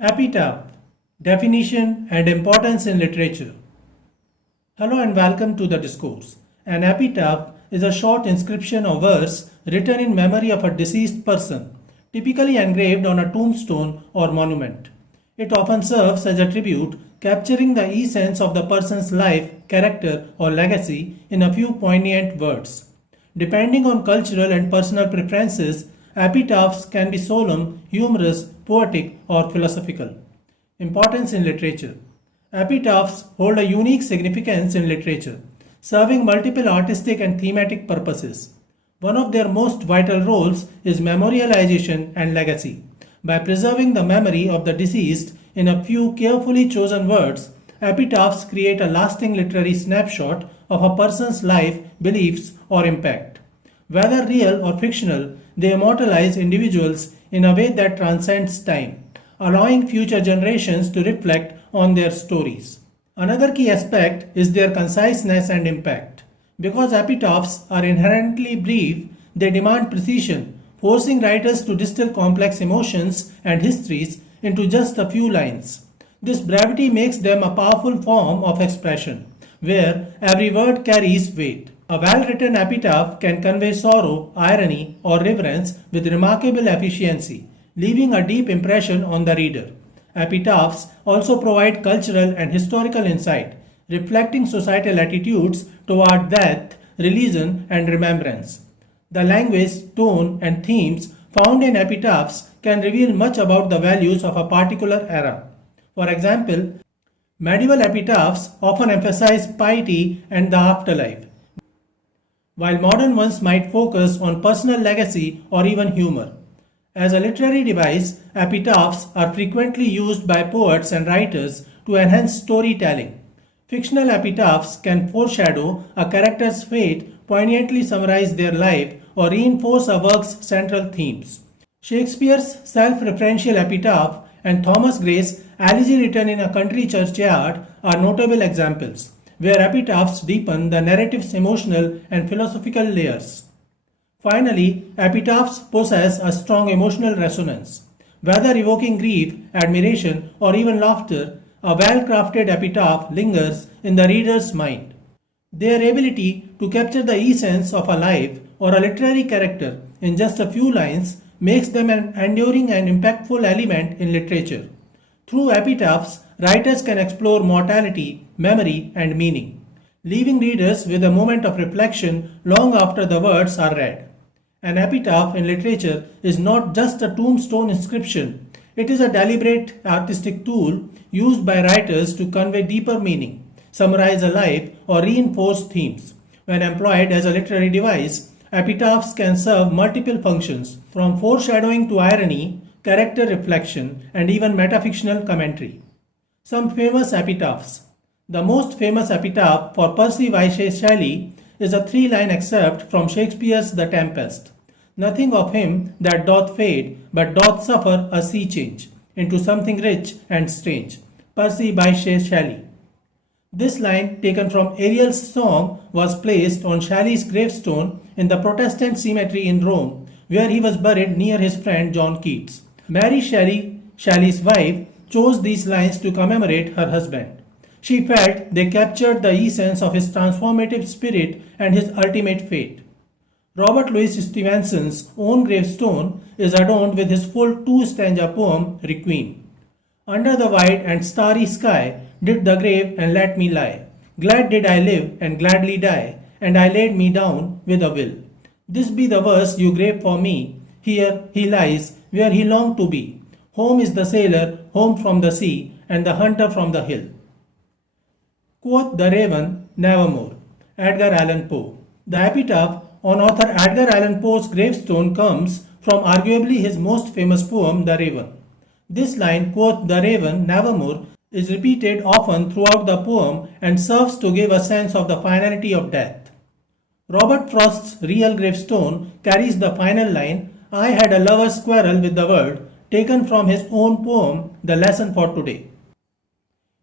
Epitaph, definition and importance in literature. Hello and welcome to the discourse. An epitaph is a short inscription or verse written in memory of a deceased person, typically engraved on a tombstone or monument. It often serves as a tribute, capturing the essence of the person's life, character, or legacy in a few poignant words. Depending on cultural and personal preferences, epitaphs can be solemn, humorous, poetic, or philosophical. Importance in literature. Epitaphs hold a unique significance in literature, serving multiple artistic and thematic purposes. One of their most vital roles is memorialization and legacy. By preserving the memory of the deceased in a few carefully chosen words, epitaphs create a lasting literary snapshot of a person's life, beliefs, or impact. Whether real or fictional, they immortalize individuals in a way that transcends time, allowing future generations to reflect on their stories. Another key aspect is their conciseness and impact. Because epitaphs are inherently brief, they demand precision, forcing writers to distill complex emotions and histories into just a few lines. This brevity makes them a powerful form of expression, where every word carries weight. A well-written epitaph can convey sorrow, irony, or reverence with remarkable efficiency, leaving a deep impression on the reader. Epitaphs also provide cultural and historical insight, reflecting societal attitudes toward death, religion, and remembrance. The language, tone, and themes found in epitaphs can reveal much about the values of a particular era. For example, medieval epitaphs often emphasize piety and the afterlife, while modern ones might focus on personal legacy or even humor. As a literary device, epitaphs are frequently used by poets and writers to enhance storytelling. Fictional epitaphs can foreshadow a character's fate, poignantly summarize their life, or reinforce a work's central themes. Shakespeare's self-referential epitaph and Thomas Gray's elegy written in a country churchyard are notable examples, where epitaphs deepen the narrative's emotional and philosophical layers. Finally, epitaphs possess a strong emotional resonance. Whether evoking grief, admiration, or even laughter, a well-crafted epitaph lingers in the reader's mind. Their ability to capture the essence of a life or a literary character in just a few lines makes them an enduring and impactful element in literature. Through epitaphs, writers can explore mortality, memory, and meaning, leaving readers with a moment of reflection long after the words are read. An epitaph in literature is not just a tombstone inscription, it is a deliberate artistic tool used by writers to convey deeper meaning, summarize a life, or reinforce themes. When employed as a literary device, epitaphs can serve multiple functions, from foreshadowing to irony, character reflection, and even metafictional commentary. Some famous epitaphs. The most famous epitaph for Percy Bysshe Shelley is a three-line excerpt from Shakespeare's The Tempest. Nothing of him that doth fade, but doth suffer a sea change into something rich and strange. Percy Bysshe Shelley. This line, taken from Ariel's song, was placed on Shelley's gravestone in the Protestant cemetery in Rome, where he was buried near his friend John Keats. Mary Shelley, Shelley's wife, chose these lines to commemorate her husband. She felt they captured the essence of his transformative spirit and his ultimate fate. Robert Louis Stevenson's own gravestone is adorned with his full two-stanza poem, Requiem. Under the wide and starry sky did the grave and let me lie. Glad did I live and gladly die, and I laid me down with a will. This be the verse you grave for me. Here he lies where he longed to be. Home is the sailor, home from the sea, and the hunter from the hill. Quoth the raven, nevermore. Edgar Allan Poe. The epitaph on author Edgar Allan Poe's gravestone comes from arguably his most famous poem, The Raven. This line, quoth the raven, nevermore, is repeated often throughout the poem and serves to give a sense of the finality of death. Robert Frost's real gravestone carries the final line, I had a lover's quarrel with the world, taken from his own poem, The Lesson for Today.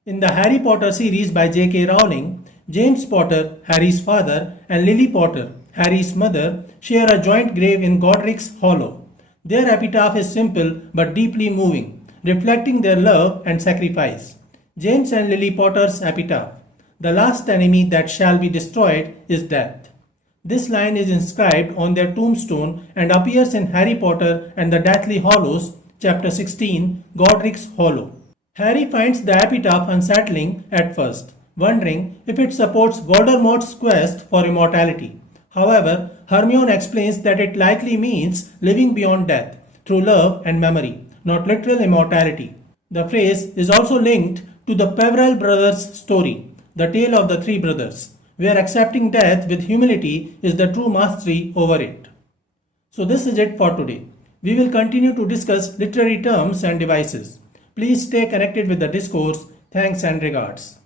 In the Harry Potter series by J.K. Rowling, James Potter, Harry's father, and Lily Potter, Harry's mother, share a joint grave in Godric's Hollow. Their epitaph is simple but deeply moving, reflecting their love and sacrifice. James and Lily Potter's epitaph: "The last enemy that shall be destroyed is death." This line is inscribed on their tombstone and appears in Harry Potter and the Deathly Hallows, Chapter 16, Godric's Hollow. Harry finds the epitaph unsettling at first, wondering if it supports Voldemort's quest for immortality. However, Hermione explains that it likely means living beyond death through love and memory, not literal immortality. The phrase is also linked to the Peverell brothers' story, the tale of the three brothers, where accepting death with humility is the true mastery over it. So this is it for today. We will continue to discuss literary terms and devices. Please stay connected with the discourse. Thanks and regards.